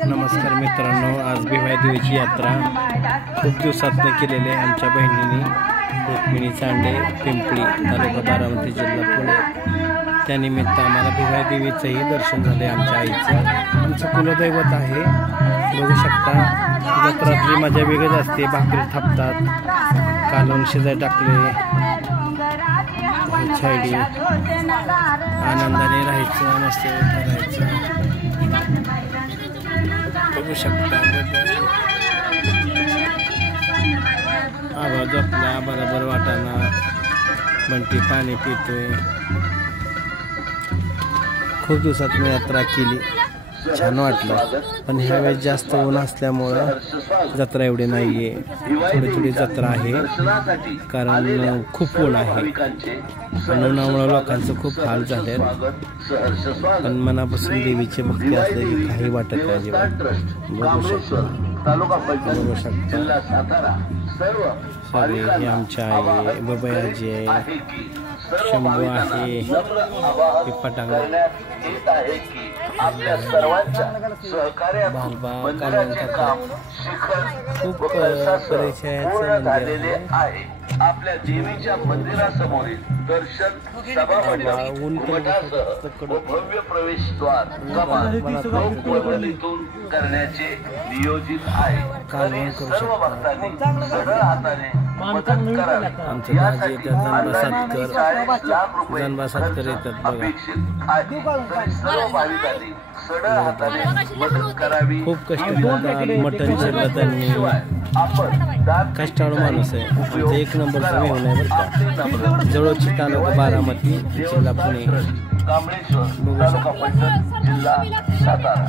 नमस्कार मित्रांनो, आज भिवाई देवीची यात्रा खूप दिवसातनं केलेली आहे आमच्या बहिणींनी रुक्मिणी चांडे, पिंपळी, तालुका बारामती, जिल्हा पुणे। त्यानिमित्त आम्हाला भिवाई देवीचंही दर्शन झाले। आमच्या आईचं आमचं कुलदैवत आहे, बघू शकता। जत्रातली मजा वेगळीच असते, भाकरी थापतात, कालवण शिजाय टाकले, छायडी, आनंदाने राहायचं, मस्त करायचं, बघू शकता। आवाज झोपला बरोबर वाटाणा, बंटी पाणी पितोय। खूप दिवसात मी यात्रा केली, छान वाटलं, पण ह्यावेळेस जास्त ऊन असल्यामुळं जत्रा एवढी नाही आहे, थोडी थोडी जत्रा आहे, कारण खूप ऊन आहे। उन्हामुळे लोकांचं खूप हाल झाले, पण मनापासून देवीची भक्ती असले की काही वाटत नाही अजिबात। बघू शकता सगळे हे आमच्या आहे, बबयाजी आहे, शंभू आहे, हे पटांग आपल्या सर्वांच्या सहकार्यातून खूप परिचयाचं झालेले आहे। आपल्या देवीच्या मंदिरासमोरील दर्शन सभामंडप भव्य प्रवेशद्वार करण्याचे नियोजित आहे। सर्व भक्तांनी सरळ हाताने मदत करावी। यासाठी ₹40,00,000 अपेक्षित आहे। सर्व भाविकांनी सरळ हाताने मदत करावी। खूप कष्ट करतात, मटण शिरलं त्यांनी, कष्टाळू माणूस आहे। आमचं एक नंबरचा मेहून आहे बरं का, जवळची तालुका बारामती, जिल्हा पुणे, जिल्हा सातारा।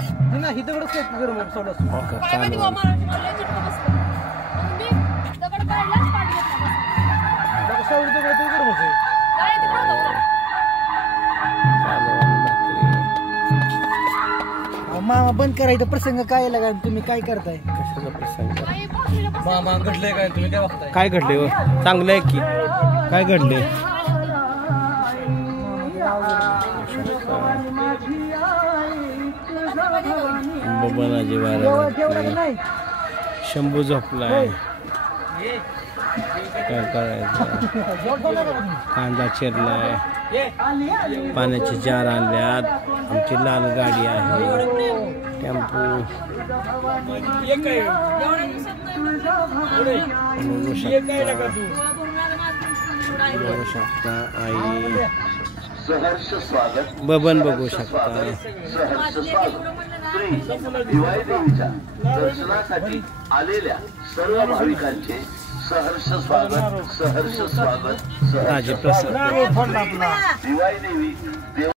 मामा बंद करायचं प्रसंग काय लागा, तुम्ही काय करताय? कशाचा प्रसंग? मामा घडलंय काय, तुम्ही काय बघताय? काय घडले हो? चांगलं आहे की काय घडले? बबनाजी बारा, शंभू झोपलाय, काय करायचं? कांदा चिरलाय, पाण्याची जार आणल्यात, आमची लाल गाडी आहे, टेम्पो, बघू शकता आई, सहर्ष स्वागत बबन बघू शकता। सहर्ष स्वागत श्री भिवाई देवीच्या दर्शनासाठी आलेल्या सर्व भाविकांचे सहर्ष स्वागत, सहर्ष स्वागत, सहर्ष राजे प्रसाद भिवाई देवी।